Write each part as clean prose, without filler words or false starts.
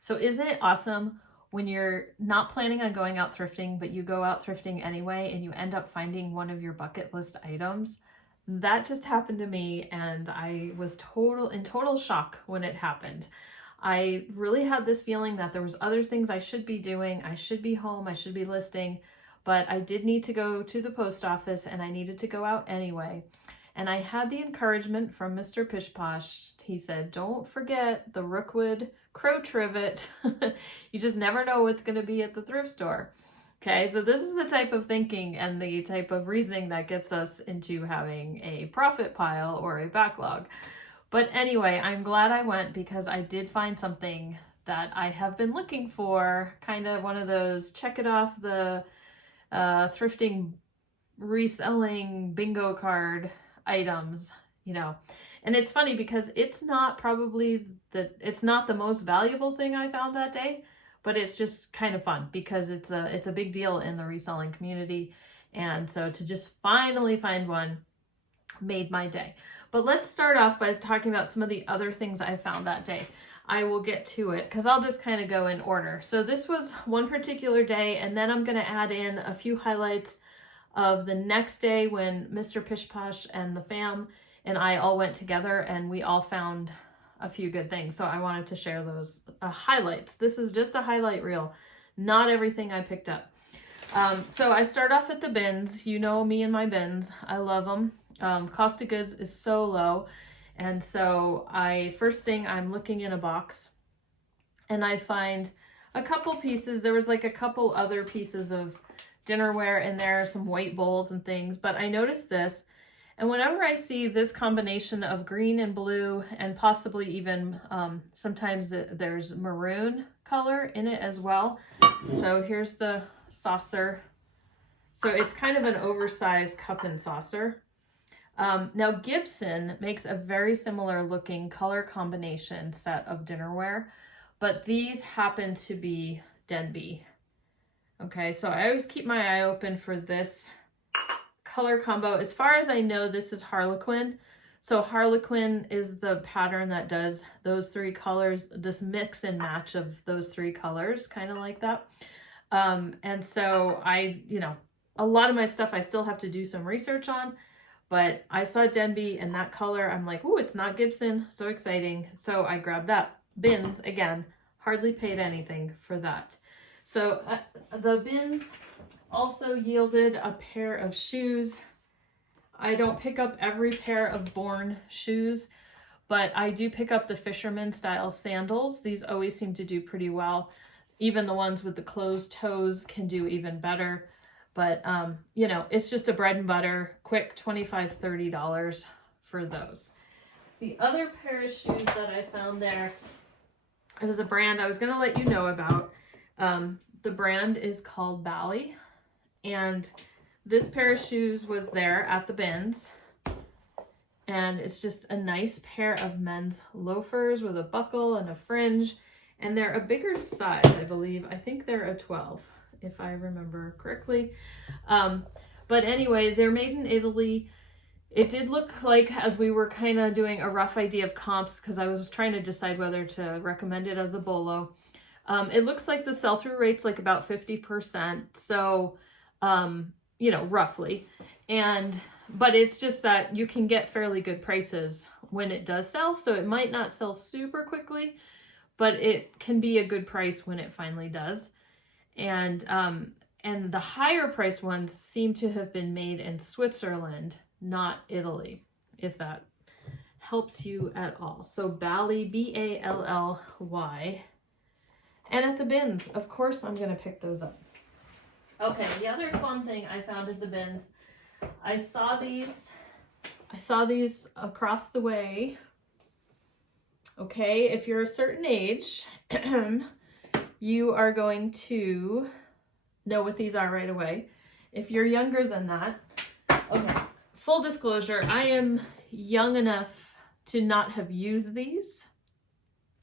So isn't it awesome when you're not planning on going out thrifting, but you go out thrifting anyway and you end up finding one of your bucket list items? That just happened to me, and I was in total shock when it happened. I really had this feeling that there was other things I should be doing. I should be home, I should be listing, but I did need to go to the post office and I needed to go out anyway. And I had the encouragement from Mr. Pish Posh. He said, don't forget the Rookwood Crow Trivet. You just never know what's going to be at the thrift store. Okay, so this is the type of thinking and the type of reasoning that gets us into having a profit pile or a backlog. But anyway, I'm glad I went because I did find something that I have been looking for, kind of one of those check it off the thrifting reselling bingo card items, you know. And it's funny because it's not the most valuable thing I found that day, but it's just kind of fun because it's a big deal in the reselling community. And so to just finally find one made my day. But let's start off by talking about some of the other things I found that day. I will get to it because I'll just kind of go in order. So this was one particular day, and then I'm going to add in a few highlights of the next day when Mr. Pish Posh and the fam and I all went together and we all found a few good things. So I wanted to share those highlights. This is just a highlight reel, not everything I picked up. So I start off at the bins. You know me and my bins. I love them. Cost of goods is so low. And so first thing I'm looking in a box and I find a couple pieces. There was like a couple other pieces of dinnerware in there, some white bowls and things, but I noticed this. And whenever I see this combination of green and blue and possibly even sometimes there's maroon color in it as well. So here's the saucer. So it's kind of an oversized cup and saucer. Now Gibson makes a very similar looking color combination set of dinnerware, but these happen to be Denby. Okay, so I always keep my eye open for this color combo. As far as I know, this is Harlequin. So Harlequin is the pattern that does those three colors, this mix and match of those three colors, kind of like that. And so a lot of my stuff I still have to do some research on, but I saw Denby and that color. I'm like, oh, it's not Gibson. So exciting. So I grabbed that. Bins, again, hardly paid anything for that. So the bins also yielded a pair of shoes. I don't pick up every pair of Born shoes, but I do pick up the fisherman style sandals. These always seem to do pretty well. Even the ones with the closed toes can do even better. But, it's just a bread and butter, quick $25, $30 for those. The other pair of shoes that I found there, it was a brand I was going to let you know about. The brand is called Bally, and this pair of shoes was there at the bins, and it's just a nice pair of men's loafers with a buckle and a fringe, and they're a bigger size, I believe. I think they're a 12, if I remember correctly. But anyway, they're made in Italy. It did look like, as we were kind of doing a rough idea of comps, because I was trying to decide whether to recommend it as a bolo. It looks like the sell-through rate's like about 50%. So, roughly. But it's just that you can get fairly good prices when it does sell. So it might not sell super quickly, but it can be a good price when it finally does. And the higher priced ones seem to have been made in Switzerland, not Italy, if that helps you at all. So Bally, B-A-L-L-Y. And at the bins, of course, I'm going to pick those up. Okay, the other fun thing I found at the bins, I saw these across the way. Okay, if you're a certain age, you are going to know what these are right away. If you're younger than that, okay, full disclosure, I am young enough to not have used these.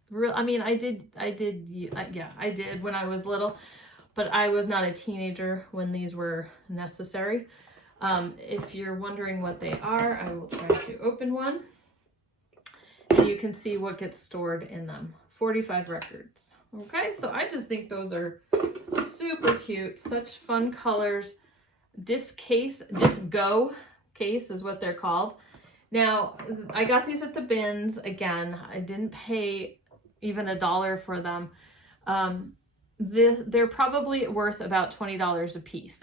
I did when I was little, but I was not a teenager when these were necessary. If you're wondering what they are, I will try to open one and you can see what gets stored in them. 45 records. Okay, so I just think those are super cute, such fun colors. Disc Go case is what they're called. Now, I got these at the bins. Again, I didn't pay even $1 for them. They're probably worth about $20 a piece.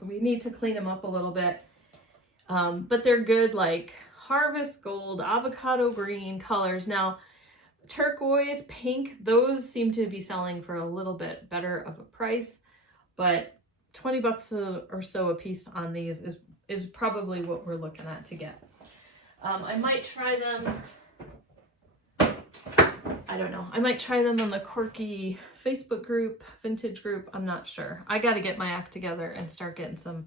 We need to clean them up a little bit. But they're good, like harvest gold, avocado green colors. Now, turquoise, pink, those seem to be selling for a little bit better of a price, but 20 bucks or so a piece on these is probably what we're looking at to get. I might try them, I don't know, I might try them on the quirky Facebook group, vintage group, I'm not sure. I got to get my act together and start getting some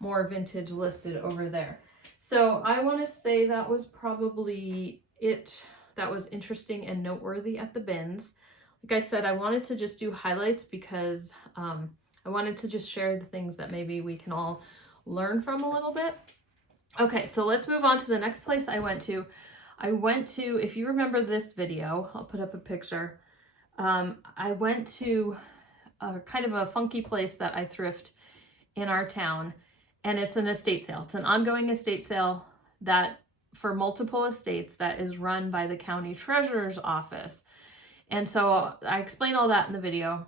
more vintage listed over there. So I want to say that was probably it. That was interesting and noteworthy at the bins. Like I said, I wanted to just do highlights because I wanted to just share the things that maybe we can all learn from a little bit. Okay, so let's move on to the next place I went to. If you remember this video, I'll put up a picture. I went to a kind of a funky place that I thrift in our town, and it's an estate sale. It's an ongoing estate sale that for multiple estates that is run by the county treasurer's office. And so I explain all that in the video,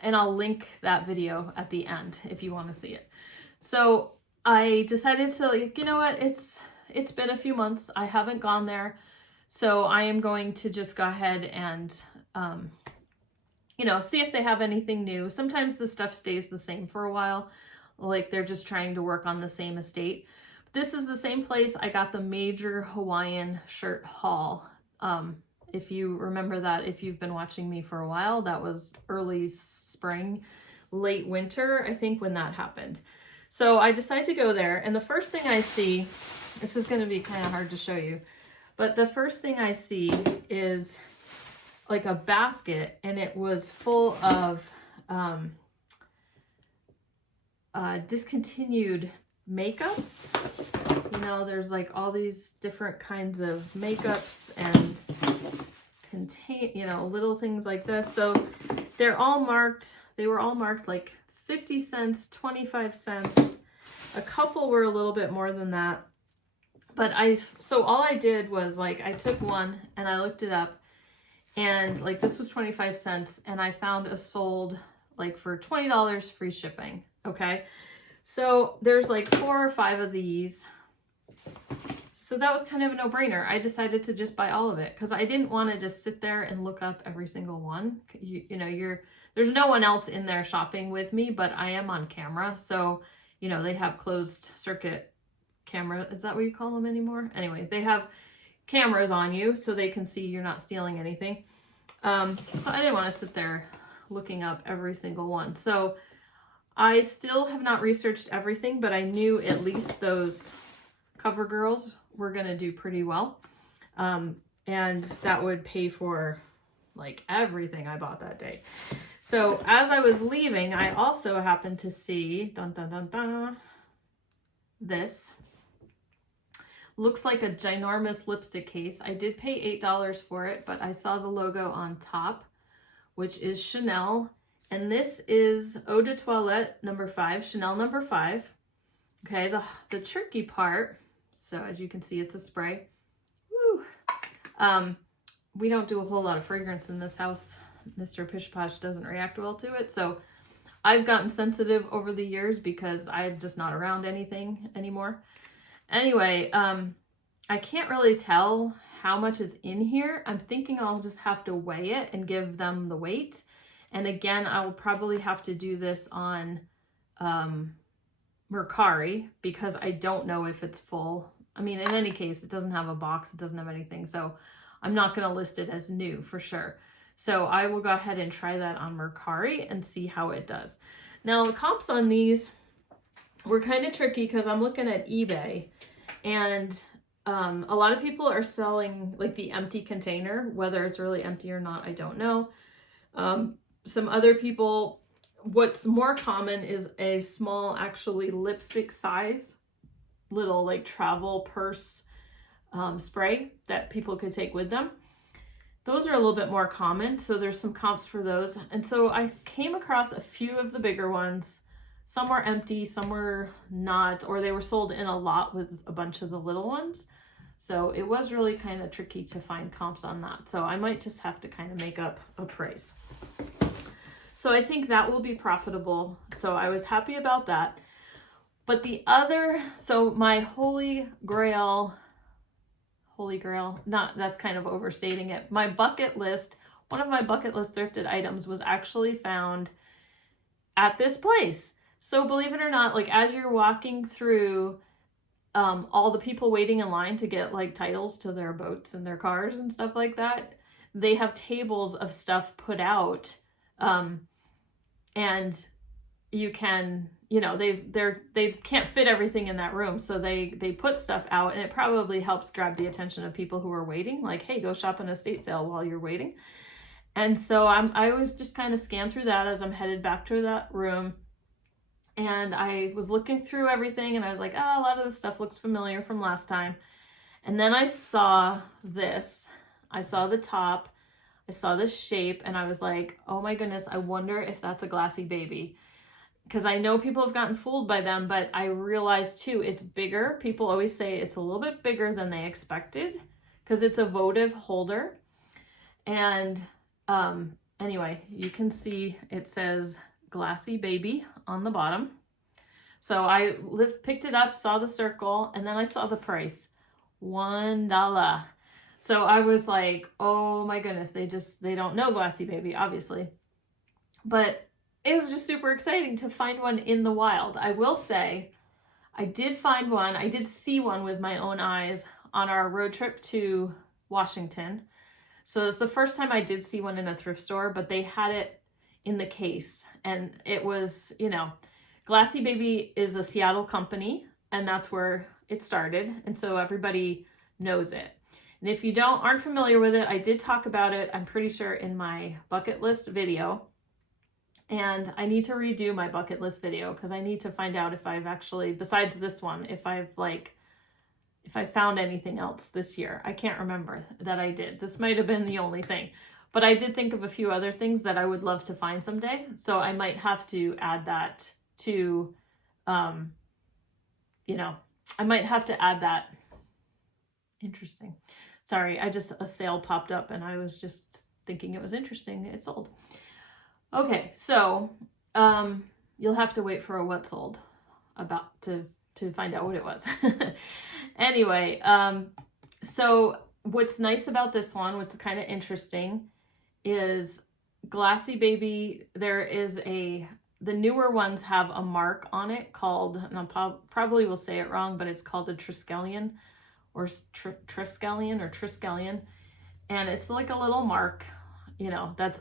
and I'll link that video at the end if you want to see it. So I decided to, you know what, it's been a few months. I haven't gone there. So I am going to just go ahead and, you know, see if they have anything new. Sometimes the stuff stays the same for a while. Like they're just trying to work on the same estate. This is the same place I got the major Hawaiian shirt haul. If you remember that, if you've been watching me for a while, that was early spring, late winter, I think, when that happened. So I decided to go there, and the first thing I see, this is going to be kind of hard to show you, but the first thing I see is like a basket, and it was full of discontinued makeups. You know, there's like all these different kinds of makeups and you know, little things like this. So they're all marked, they were all marked like 50 cents, 25 cents. A couple were a little bit more than that. But so all I did was like, I took one and I looked it up, and like this was 25 cents, and I found a sold like for $20 free shipping. Okay. So there's like 4 or 5 of these. So that was kind of a no-brainer. I decided to just buy all of it because I didn't want to just sit there and look up every single one. You know, there's no one else in there shopping with me, but I am on camera. So, you know, they have closed circuit camera. Is that what you call them anymore? Anyway, they have cameras on you so they can see you're not stealing anything. So I didn't want to sit there looking up every single one. So I still have not researched everything, but I knew at least those cover girls were going to do pretty well. And that would pay for like everything I bought that day. So as I was leaving, I also happened to see, this. Looks like a ginormous lipstick case. I did pay $8 for it, but I saw the logo on top, which is Chanel. And this is Eau de Toilette number 5, Chanel number 5. Okay, the tricky part, so as you can see, it's a spray. Woo. We don't do a whole lot of fragrance in this house. Mr. Pish Posh doesn't react well to it, so I've gotten sensitive over the years because I'm just not around anything anymore. Anyway, I can't really tell how much is in here. I'm thinking I'll just have to weigh it and give them the weight. And again, I will probably have to do this on Mercari because I don't know if it's full. I mean, in any case, it doesn't have a box. It doesn't have anything. So I'm not going to list it as new for sure. So I will go ahead and try that on Mercari and see how it does. Now, the comps on these were kind of tricky because I'm looking at eBay, and a lot of people are selling like the empty container. Whether it's really empty or not, I don't know. Some other people, what's more common is a small, actually lipstick size, little like travel purse spray that people could take with them. those are a little bit more common. So there's some comps for those. And so I came across a few of the bigger ones. Some were empty, some were not, or they were sold in a lot with a bunch of the little ones. So it was really kind of tricky to find comps on that. So I might just have to kind of make up a price. So I think that will be profitable. So I was happy about that. But the other, so my holy grail, not, that's kind of overstating it. My bucket list, one of my bucket list thrifted items was actually found at this place. So believe it or not, like as you're walking through all the people waiting in line to get like titles to their boats and their cars and stuff like that, they have tables of stuff put out. And you can, you know, they can't fit everything in that room. So they put stuff out, and it probably helps grab the attention of people who are waiting. Like, hey, go shop an estate sale while you're waiting. And so I was just kind of scanned through that as I'm headed back to that room. And I was looking through everything, and I was like, oh, a lot of this stuff looks familiar from last time. And then I saw this. I saw the top. I saw this shape, and I was like, oh my goodness, I wonder if that's a Glassy Baby. Because I know people have gotten fooled by them, but I realized too, it's bigger. People always say it's a little bit bigger than they expected because it's a votive holder. And anyway, you can see it says Glassy Baby on the bottom. So I picked it up, saw the circle, and then I saw the price, $1. So I was like, oh my goodness, they don't know Glassy Baby, obviously. But it was just super exciting to find one in the wild. I will say, I did find one. I did see one with my own eyes on our road trip to Washington. So it's the first time I did see one in a thrift store, but they had it in the case. And it was, you know, Glassy Baby is a Seattle company, and that's where it started. And so everybody knows it. And if you aren't familiar with it, I did talk about it, I'm pretty sure, in my bucket list video. And I need to redo my bucket list video because I need to find out if I've actually, besides this one, if I found anything else this year. I can't remember that I did. This might have been the only thing. But I did think of a few other things that I would love to find someday. So I might have to add that to, you know, I might have to add that. Interesting. Sorry, a sale popped up and I was just thinking it was interesting. It sold. Okay, so you'll have to wait for a what sold about to find out what it was. Anyway, so what's nice about this one, what's kind of interesting, is Glassy Baby, the newer ones have a mark on it called, and I probably will say it wrong, but it's called a Triskelion or Triskelion. And it's like a little mark, you know, that's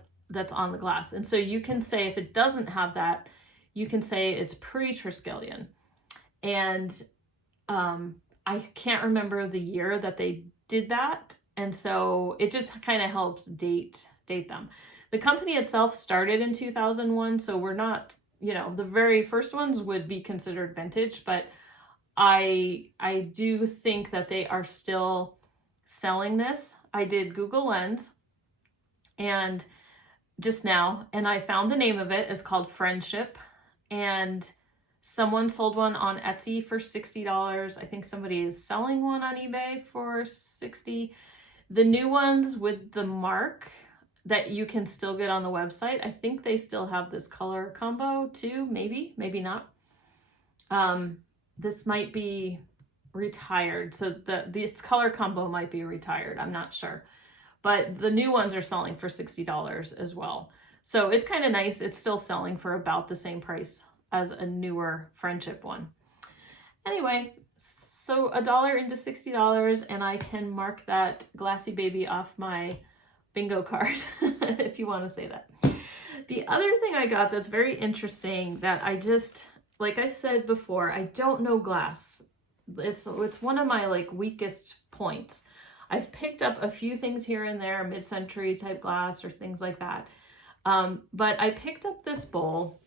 on the glass. And so you can say, if it doesn't have that, you can say it's pre-Triskelion. And I can't remember the year that they did that. And so it just kind of helps date them. The company itself started in 2001. So we're not, you know, the very first ones would be considered vintage, but I do think that they are still selling this. I did Google Lens and just now, and I found the name of it. It's called Friendship, and someone sold one on Etsy for $60. I think somebody is selling one on eBay for $60. The new ones with the mark that you can still get on the website, I think they still have this color combo too, maybe not. This might be retired, so this color combo might be retired, I'm not sure. But the new ones are selling for $60 as well. So it's kind of nice. It's still selling for about the same price as a newer Friendship one. Anyway, so $1 into $60, and I can mark that Glassy Baby off my bingo card, if you want to say that. The other thing I got that's very interesting that I just, like I said before, I don't know glass. It's one of my like weakest points. I've picked up a few things here and there, mid-century type glass or things like that. But I picked up this bowl,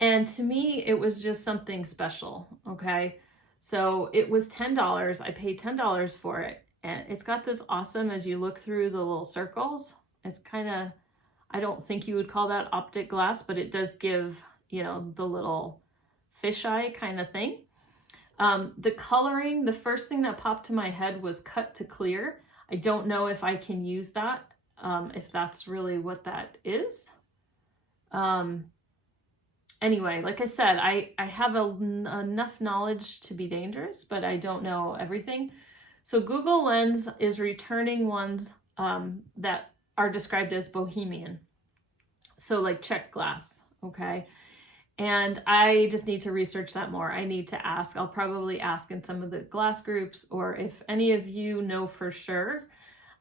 and to me, it was just something special, okay? So it was $10. I paid $10 for it. And it's got this awesome, as you look through the little circles, it's kind of, I don't think you would call that optic glass, but it does give, you know, the little fisheye kind of thing. The coloring, the first thing that popped to my head was cut to clear. I don't know if I can use that, if that's really what that is. Anyway, like I said, I have enough knowledge to be dangerous, but I don't know everything. So Google Lens is returning ones that are described as Bohemian. So like check glass, okay? And I just need to research that more. I need to ask. I'll probably ask in some of the glass groups, or if any of you know for sure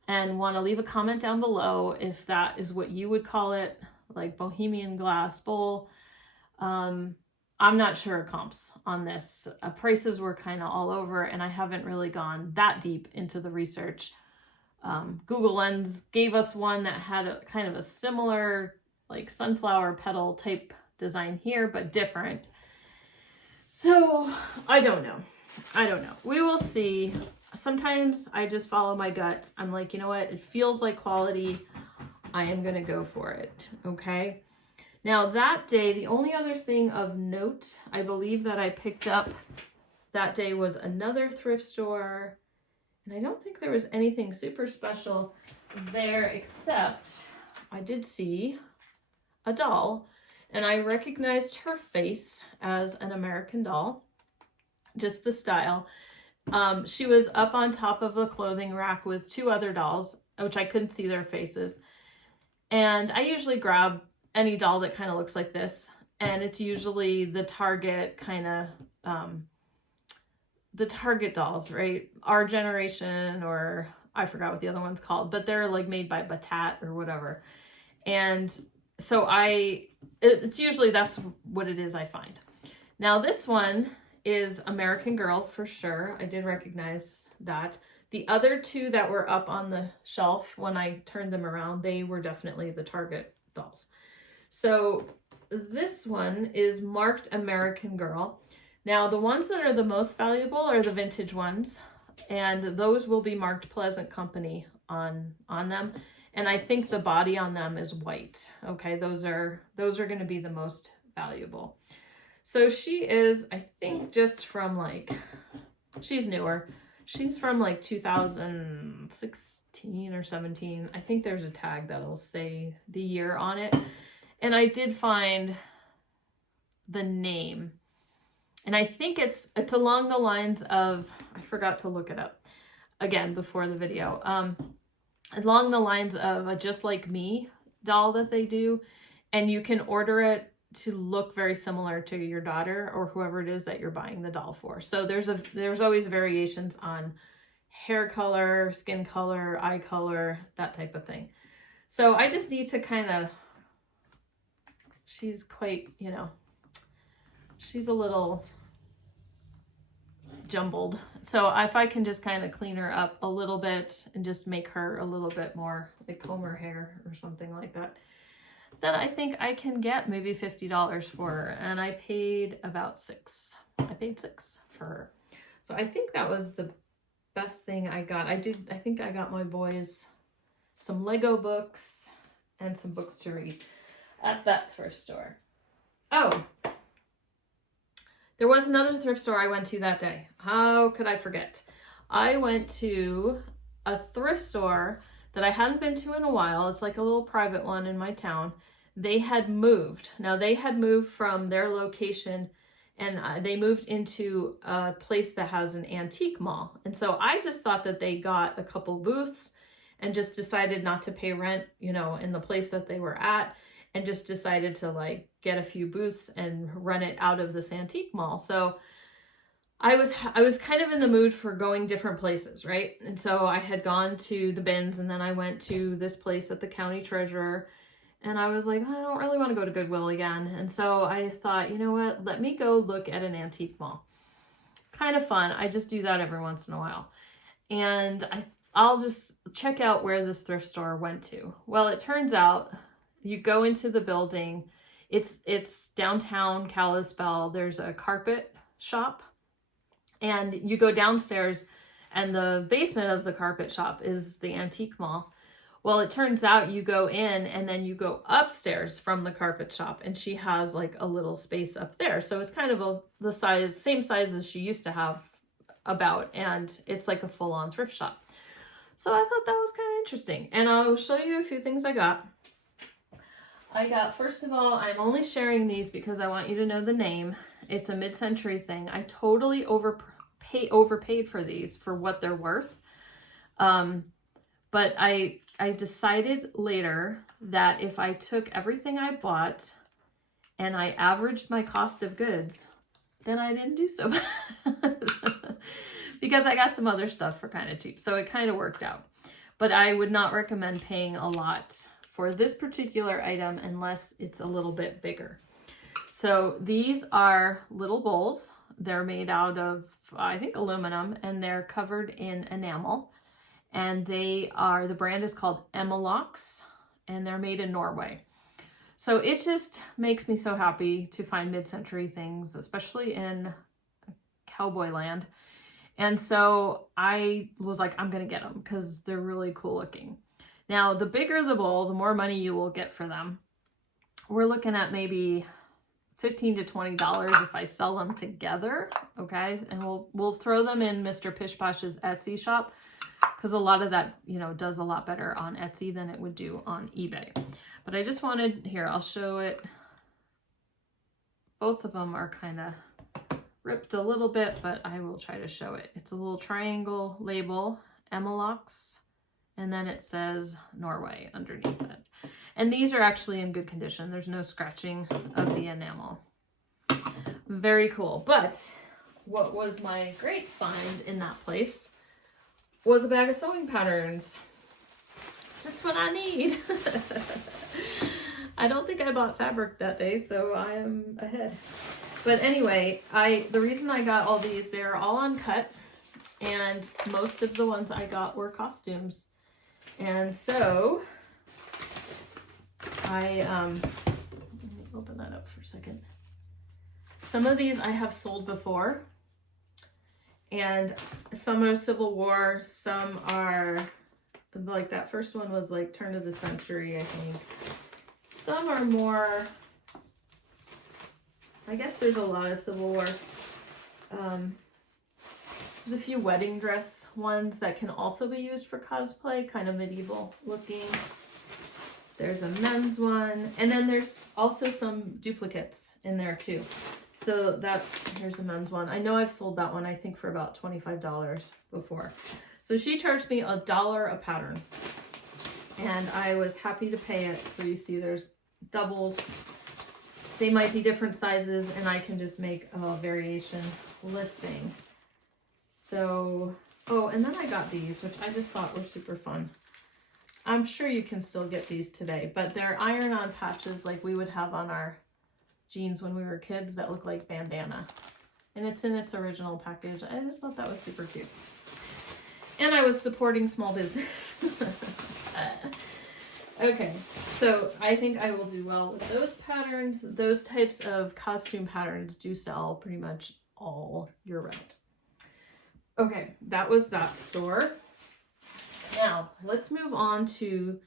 and want to leave a comment down below if that is what you would call it, like Bohemian glass bowl. I'm not sure comps on this. Prices were kind of all over, and I haven't really gone that deep into the research. Google Lens gave us one that had a kind of a similar like sunflower petal type design here, but different. So I don't know. We will see. Sometimes I just follow my gut. I'm like, you know what? It feels like quality. I am going to go for it. Okay. Now that day, the only other thing of note, I believe that I picked up that day was another thrift store. And I don't think there was anything super special there, except I did see a doll, and I recognized her face as an American doll, just the style. She was up on top of a clothing rack with two other dolls, which I couldn't see their faces. And I usually grab any doll that kind of looks like this, and it's usually the Target kind of, the Target dolls, right? Our Generation, or I forgot what the other one's called, but they're like made by Batat or whatever. And so it's usually that's what it is I find. Now this one is American Girl for sure. I did recognize that. The other two that were up on the shelf when I turned them around, they were definitely the Target dolls. So this one is marked American Girl. Now the ones that are the most valuable are the vintage ones, and those will be marked Pleasant Company on them. And I think the body on them is white. Okay, those are going to be the most valuable. So she is, I think, just from like, she's newer. She's from like 2016 or 17. I think there's a tag that'll say the year on it. And I did find the name. And I think it's along the lines of, I forgot to look it up again before the video. Along the lines of a Just Like Me doll that they do, and you can order it to look very similar to your daughter or whoever it is that you're buying the doll for. So there's always variations on hair color, skin color, eye color, that type of thing. So I just need to kind of, she's quite, you know, she's a little jumbled. So if I can just kind of clean her up a little bit and just make her a little bit more, like comb her hair or something like that, then I think I can get maybe $50 for her. And I paid about $6. I paid $6 for her. So I think that was the best thing I got. I think I got my boys some Lego books and some books to read at that thrift store. Oh, there was another thrift store I went to that day. How could I forget? I went to a thrift store that I hadn't been to in a while. It's like a little private one in my town. They had moved. Now they had moved from their location, and they moved into a place that has an antique mall. And so I just thought that they got a couple booths and just decided not to pay rent, you know, in the place that they were at, and just decided to like get a few booths and run it out of this antique mall. So I was kind of in the mood for going different places, right? And so I had gone to the bins, and then I went to this place at the county treasurer, and I was like, I don't really want to go to Goodwill again. And so I thought, you know what, let me go look at an antique mall. Kind of fun. I just do that every once in a while. And I'll just check out where this thrift store went to. Well, it turns out you go into the building. It's downtown Kalispell. There's a carpet shop, and you go downstairs, And the basement of the carpet shop is the antique mall. Well, it turns out you go in and then you go upstairs from the carpet shop, and she has like a little space up there. So it's kind of the size, same size as she used to have about, and it's like a full-on thrift shop. So I thought that was kind of interesting. And I'll show you a few things I got. First of all, I'm only sharing these because I want you to know the name. It's a mid-century thing. I totally overpaid for these for what they're worth. But I decided later that if I took everything I bought and I averaged my cost of goods, then I didn't do so bad. Because I got some other stuff for kind of cheap. So it kind of worked out. But I would not recommend paying a lot for this particular item unless it's a little bit bigger. So these are little bowls. They're made out of, I think, aluminum, and they're covered in enamel. And the brand is called Emal Bowl, and they're made in Norway. So it just makes me so happy to find mid-century things, especially in cowboy land. And so I was like, I'm going to get them because they're really cool looking. Now, the bigger the bowl, the more money you will get for them. We're looking at maybe $15 to $20 if I sell them together, okay? And we'll throw them in Mr. Pish Posh's Etsy shop because a lot of that, you know, does a lot better on Etsy than it would do on eBay. But I just wanted, here, I'll show it. Both of them are kind of ripped a little bit, but I will try to show it. It's a little triangle label, Emal Bowl, and then it says Norway underneath it. And these are actually in good condition. There's no scratching of the enamel. Very cool. But what was my great find in that place was a bag of sewing patterns. Just what I need. I don't think I bought fabric that day, so I am ahead. But anyway, the reason I got all these, they're all uncut, and most of the ones I got were costumes. And so let me open that up for a second. Some of these I have sold before, and some are Civil War, some are like that first one was like turn of the century, I think. Some are more, I guess there's a lot of Civil War. There's a few wedding dress ones that can also be used for cosplay, kind of medieval looking. There's a men's one, and then there's also some duplicates in there too. So here's a men's one. I know I've sold that one, I think, for about $25 before. So she charged me $1 a pattern, and I was happy to pay it. So you see there's doubles. They might be different sizes, and I can just make a variation listing. So, oh, and then I got these, which I just thought were super fun. I'm sure you can still get these today, but they're iron-on patches like we would have on our jeans when we were kids that look like bandana. And it's in its original package. I just thought that was super cute. And I was supporting small business. Okay, so I think I will do well with those patterns. Those types of costume patterns do sell pretty much all year round. Okay, that was that store. Now, let's move on to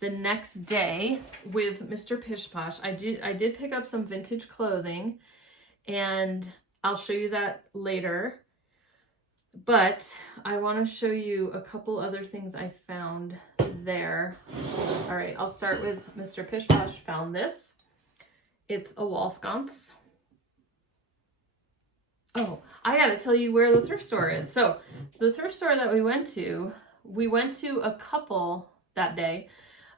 the next day with Mr. Pish Posh. I did pick up some vintage clothing, and I'll show you that later. But I want to show you a couple other things I found there. All right, I'll start with Mr. Pish Posh found this. It's a wall sconce. Oh, I got to tell you where the thrift store is. So the thrift store that we went to a couple that day.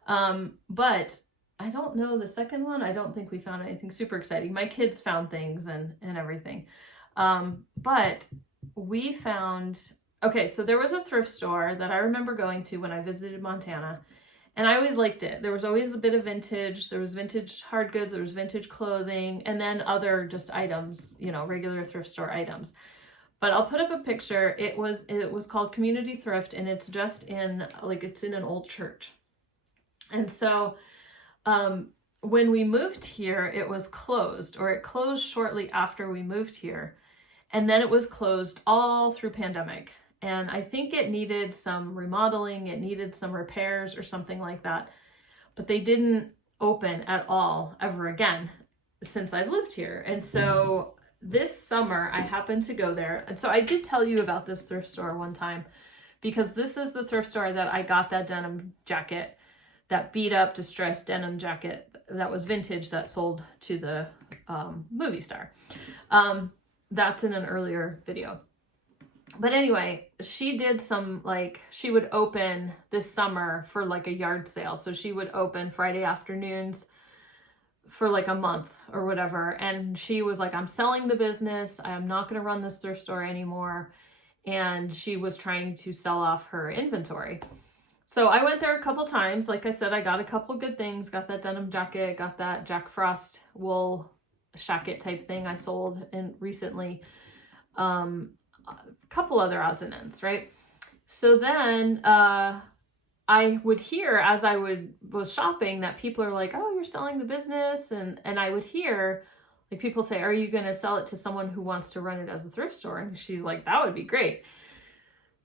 But I don't know, the second one, I don't think we found anything super exciting. My kids found things and everything. But we found, okay, so there was a thrift store that I remember going to when I visited Montana, and I always liked it. There was always a bit of vintage. There was vintage hard goods, there was vintage clothing, and then other just items, you know, regular thrift store items. But I'll put up a picture. It was called Community Thrift, and it's just in, like, it's in an old church. And so when we moved here, it was closed, or it closed shortly after we moved here. And then it was closed all through pandemic. and I think it needed some remodeling, it needed some repairs or something like that, but they didn't open at all ever again since I've lived here. And so this summer I happened to go there, and so I did tell you about this thrift store one time, because this is the thrift store that I got that denim jacket, that beat up distressed denim jacket that was vintage that sold to the movie star. That's in an earlier video. But anyway, she did some, like, she would open this summer for like a yard sale. So she would open Friday afternoons for like a month or whatever. And she was like, I'm selling the business. I am not going to run this thrift store anymore. And she was trying to sell off her inventory. So I went there a couple times. Like I said, I got a couple good things. Got that denim jacket, got that Jack Frost wool shacket type thing I sold recently. A couple other odds and ends, right? So then I would hear, as I was shopping, that people are like, oh, you're selling the business. And I would hear like people say, are you going to sell it to someone who wants to run it as a thrift store? And she's like, that would be great.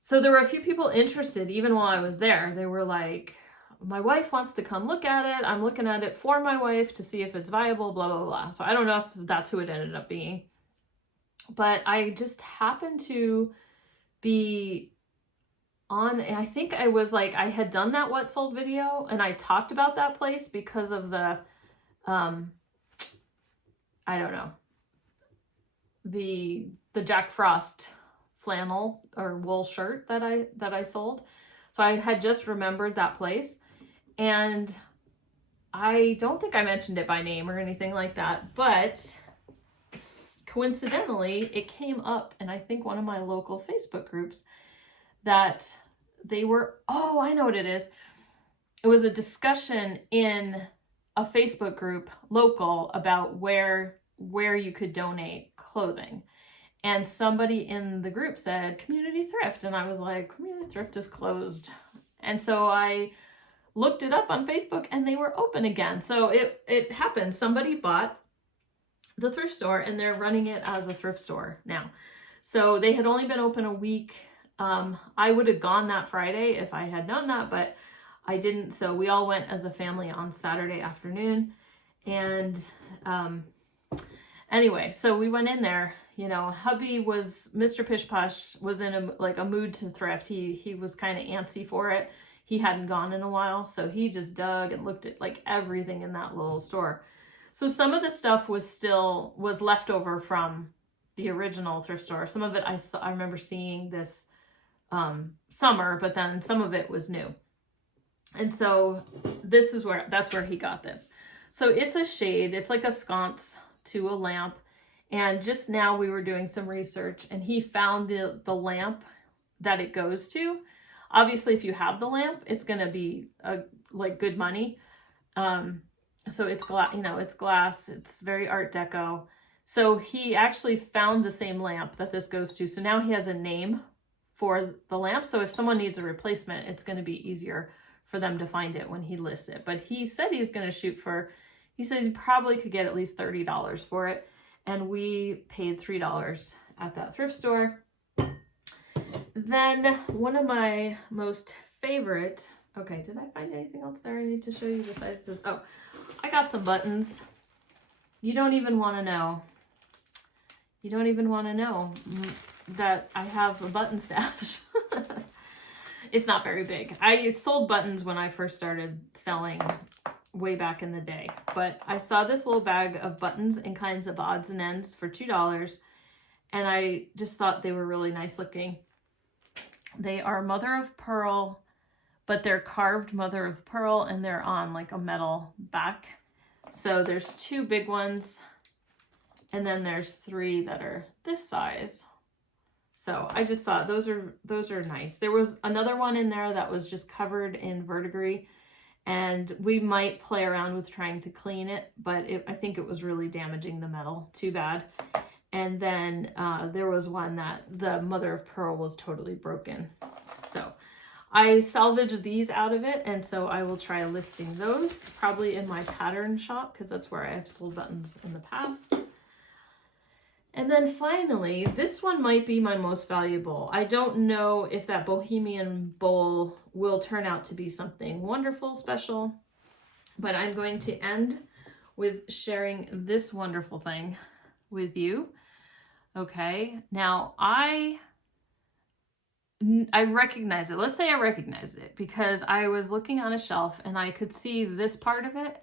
So there were a few people interested even while I was there. They were like, my wife wants to come look at it. I'm looking at it for my wife to see if it's viable, blah, blah, blah. So I don't know if that's who it ended up being. But I just happened to be on, I think I was like, I had done that What Sold video, and I talked about that place because of the, I don't know, the Jack Frost flannel or wool shirt that I sold. So I had just remembered that place, and I don't think I mentioned it by name or anything like that, but coincidentally it came up in, I think, one of my local Facebook groups, that they were, oh, I know what it is. It was a discussion in a Facebook group local about where you could donate clothing. And somebody in the group said community thrift. And I was like, community thrift is closed. And so I looked it up on Facebook and they were open again. So it happened. Somebody bought the thrift store and they're running it as a thrift store now. So they had only been open a week. I would have gone that Friday if I had known that, but I didn't. So we all went as a family on Saturday afternoon. And anyway, so we went in there. You know, hubby was, Mr. Pish Posh was in a mood to thrift. He was kind of antsy for it. He hadn't gone in a while, so he just dug and looked at like everything in that little store. So some of the stuff was left over from the original thrift store. Some of it I remember seeing this summer, but then some of it was new. And so that's where he got this. So it's a shade. It's like a sconce to a lamp. And just now we were doing some research and he found the lamp that it goes to. Obviously, if you have the lamp, it's going to be like good money. So it's glass, you know, it's glass. It's very Art Deco. So he actually found the same lamp that this goes to. So now he has a name for the lamp. So if someone needs a replacement, it's going to be easier for them to find it when he lists it. But he said he's going to shoot for, he says he probably could get at least $30 for it. And we paid $3 at that thrift store. Then one of my most favorite, okay, did I find anything else there I need to show you besides this? Oh, I got some buttons. You don't even want to know. You don't even want to know that I have a button stash. It's not very big. I sold buttons when I first started selling way back in the day, but I saw this little bag of buttons and kinds of odds and ends for $2, and I just thought they were really nice looking. They are mother of pearl, but they're carved mother of pearl and they're on like a metal back. So there's 2 big ones and then there's 3 that are this size. So I just thought those are nice. There was another one in there that was just covered in verdigris, and we might play around with trying to clean it, but I think it was really damaging the metal. Too bad. And then there was one that the mother of pearl was totally broken. So I salvaged these out of it, and so I will try listing those probably in my pattern shop because that's where I have sold buttons in the past. And then finally, this one might be my most valuable. I don't know if that Bohemian bowl will turn out to be something wonderful, special, but I'm going to end with sharing this wonderful thing with you. Okay, now I recognize it. Let's say I recognize it because I was looking on a shelf and I could see this part of it.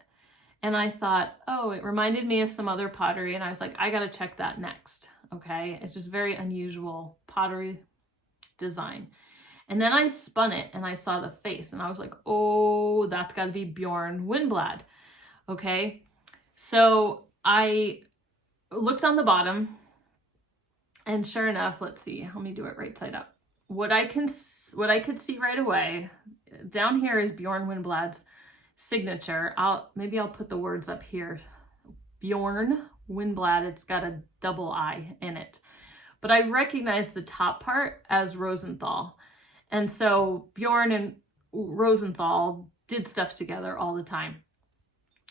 And I thought, oh, it reminded me of some other pottery. And I was like, I got to check that next. Okay. It's just very unusual pottery design. And then I spun it and I saw the face and I was like, oh, that's got to be Bjorn Windblad. Okay. So I looked on the bottom and sure enough, let's see, let me do it right side up. What I could see right away down here is Bjorn Windblad's signature. Maybe I'll put the words up here. Bjorn Windblad, it's got a double I in it. But I recognize the top part as Rosenthal. And so Bjorn and Rosenthal did stuff together all the time.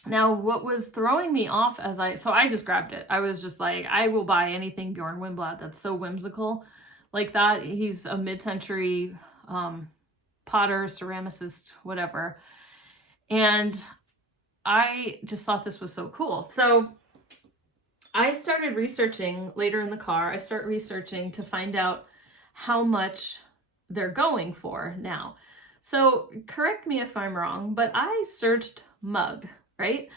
Now, what was throwing me off so I just grabbed it. I was just like, I will buy anything Bjorn Windblad that's so whimsical like that. He's a mid-century potter, ceramicist, whatever. And I just thought this was so cool. So I started researching later in the car. I start researching to find out how much they're going for now. So correct me if I'm wrong, but I searched mug, right?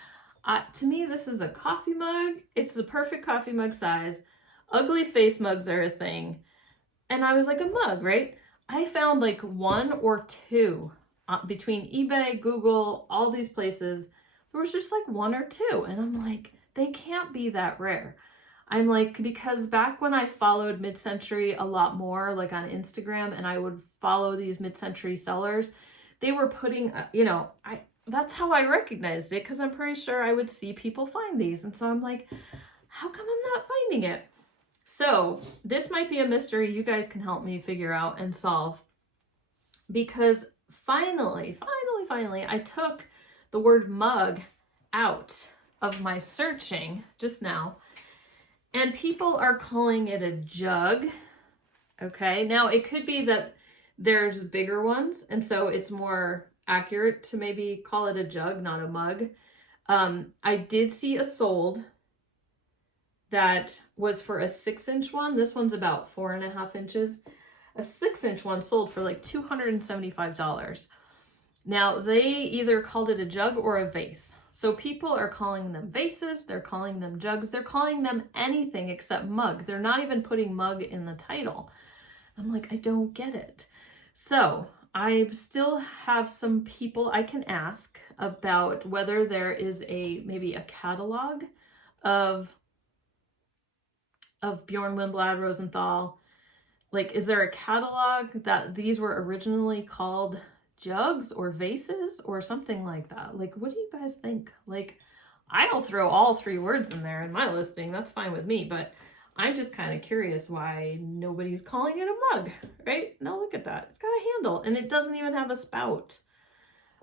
To me, this is a coffee mug. It's the perfect coffee mug size. Ugly face mugs are a thing. And I was like, a mug, right? I found like one or two between eBay, Google, all these places. There was just like one or two. And I'm like, they can't be that rare. I'm like, because back when I followed mid-century a lot more, like on Instagram, and I would follow these mid-century sellers, they were putting, that's how I recognized it, because I'm pretty sure I would see people find these. And so I'm like, how come I'm not finding it? So this might be a mystery you guys can help me figure out and solve, because finally, I took the word mug out of my searching just now, and people are calling it a jug. Okay, now it could be that there's bigger ones, and so it's more accurate to maybe call it a jug, not a mug. I did see a sold that was for a 6-inch one. This one's about 4.5 inches. A 6-inch one sold for like $275. Now they either called it a jug or a vase. So people are calling them vases, they're calling them jugs, they're calling them anything except mug. They're not even putting mug in the title. I'm like, I don't get it. So I still have some people I can ask about whether there is maybe a catalog of Bjorn Windblad, Rosenthal. Like, is there a catalog that these were originally called jugs or vases or something like that? Like, what do you guys think? Like, I'll throw all 3 words in there in my listing. That's fine with me, but I'm just kind of curious why nobody's calling it a mug, right? Now look at that. It's got a handle and it doesn't even have a spout.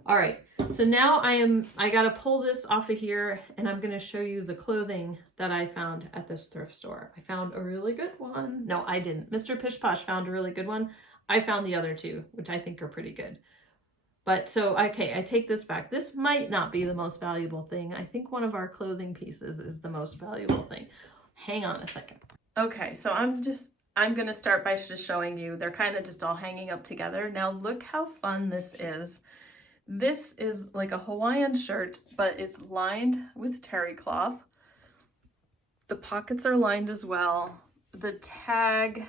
All right, so now I got to pull this off of here and I'm going to show you the clothing that I found at this thrift store. I found a really good one. No, I didn't. Mr. Pish Posh found a really good one. I found the other 2, which I think are pretty good. But so, okay, I take this back. This might not be the most valuable thing. I think one of our clothing pieces is the most valuable thing. Hang on a second. Okay, so I'm going to start by just showing you. They're kind of just all hanging up together. Now look how fun this is. This is like a Hawaiian shirt, but it's lined with terry cloth. The pockets are lined as well. The tag,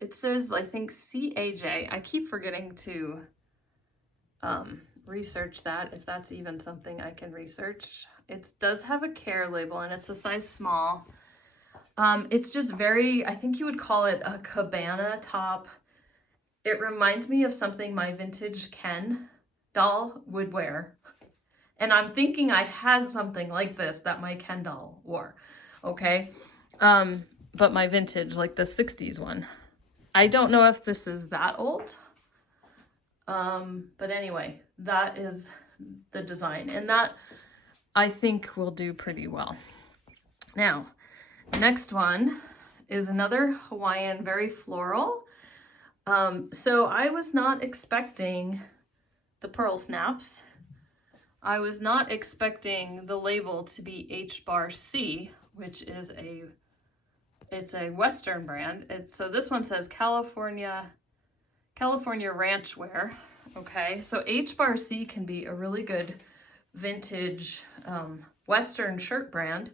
it says, I think CAJ. I keep forgetting to research that, if that's even something I can research. It does have a care label and it's a size small. It's just very, I think you would call it a Cabana top. It reminds me of something my vintage Ken doll would wear. And I'm thinking I had something like this that my Ken doll wore. Okay. But my vintage, like the 60s one. I don't know if this is that old. But anyway, that is the design. And that I think will do pretty well. Now, Next one is another Hawaiian, very floral. So I was not expecting the pearl snaps. I was not expecting the label to be H-Bar-C, which is it's a Western brand. So this one says California Ranch Wear. Okay, so H-Bar-C can be a really good vintage Western shirt brand.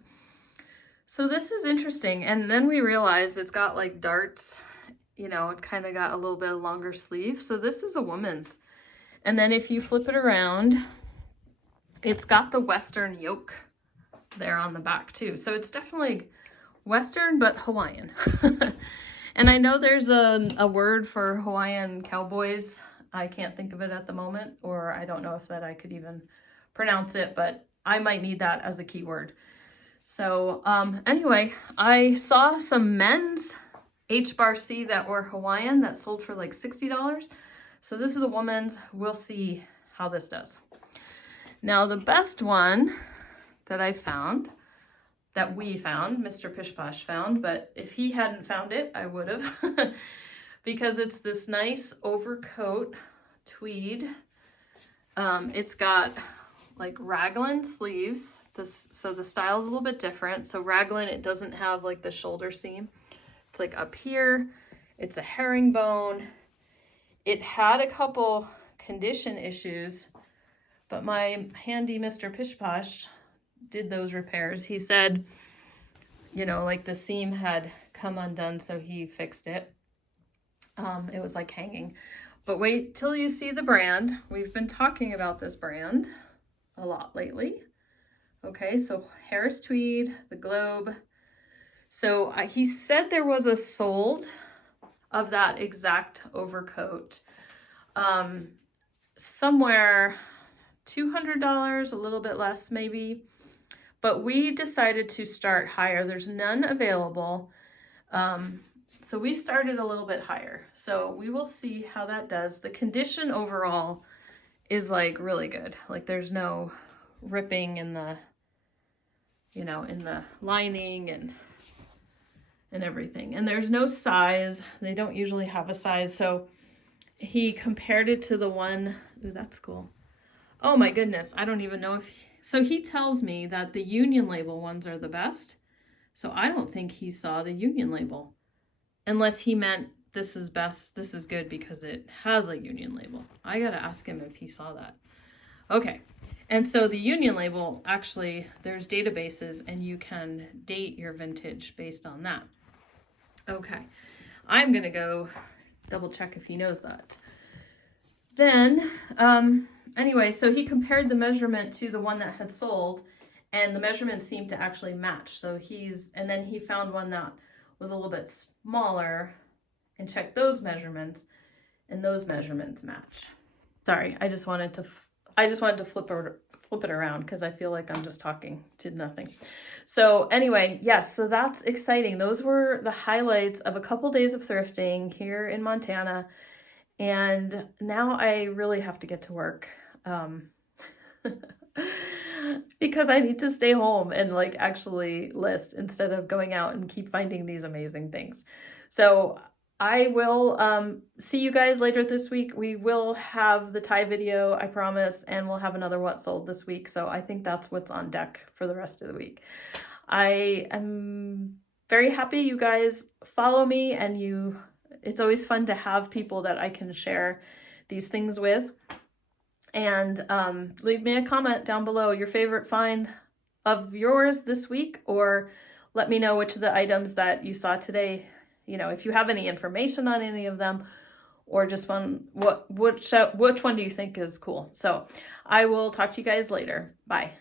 So this is interesting. And then we realized it's got like darts, you know, it kind of got a little bit of longer sleeve. So this is a woman's. And then if you flip it around, it's got the Western yoke there on the back too. So it's definitely Western, but Hawaiian. And I know there's a word for Hawaiian cowboys. I can't think of it at the moment, or I don't know if that I could even pronounce it, but I might need that as a keyword. So anyway, I saw some men's H-Bar-C that were Hawaiian that sold for like $60. So this is a woman's. We'll see how this does. Now the best one that I found, that we found, Mr. Pishposh found, but if he hadn't found it, I would have, because it's this nice overcoat tweed. It's got like raglan sleeves. So the style's a little bit different. So raglan, it doesn't have like the shoulder seam. It's like up here. It's a herringbone. It had a couple condition issues, but my handy Mr. Pishposh did those repairs. He said, you know, like the seam had come undone, so he fixed it. It was like hanging. But wait till you see the brand. We've been talking about this brand a lot lately. Okay, so Harris Tweed, the Globe. So he said there was a sold of that exact overcoat. Somewhere $200, a little bit less maybe. But we decided to start higher. There's none available. So we started a little bit higher. So we will see how that does. The condition overall is like really good. Like there's no ripping in the, you know, in the lining and everything. And there's no size. They don't usually have a size. So he compared it to the one, ooh, that's cool. Oh my goodness. I don't even know if, so he tells me that the union label ones are the best. So I don't think he saw the union label, unless he meant this is best, this is good because it has a union label. I gotta ask him if he saw that. Okay, and so the union label, actually, there's databases and you can date your vintage based on that. Okay, I'm gonna go double check if he knows that. Then, anyway, so he compared the measurement to the one that had sold, and the measurements seemed to actually match. So and then he found one that was a little bit smaller and checked those measurements, and those measurements match. Sorry, I just wanted to flip it around because I feel like I'm just talking to nothing. So anyway, yes, so that's exciting. Those were the highlights of a couple days of thrifting here in Montana. And now I really have to get to work because I need to stay home and like actually list instead of going out and keep finding these amazing things. So I will see you guys later this week. We will have the tie video, I promise, and we'll have another what sold this week. So I think that's what's on deck for the rest of the week. I am very happy you guys follow me, and it's always fun to have people that I can share these things with. And leave me a comment down below, your favorite find of yours this week, or let me know which of the items that you saw today, you know, if you have any information on any of them, or just which one do you think is cool. So I will talk to you guys later. Bye.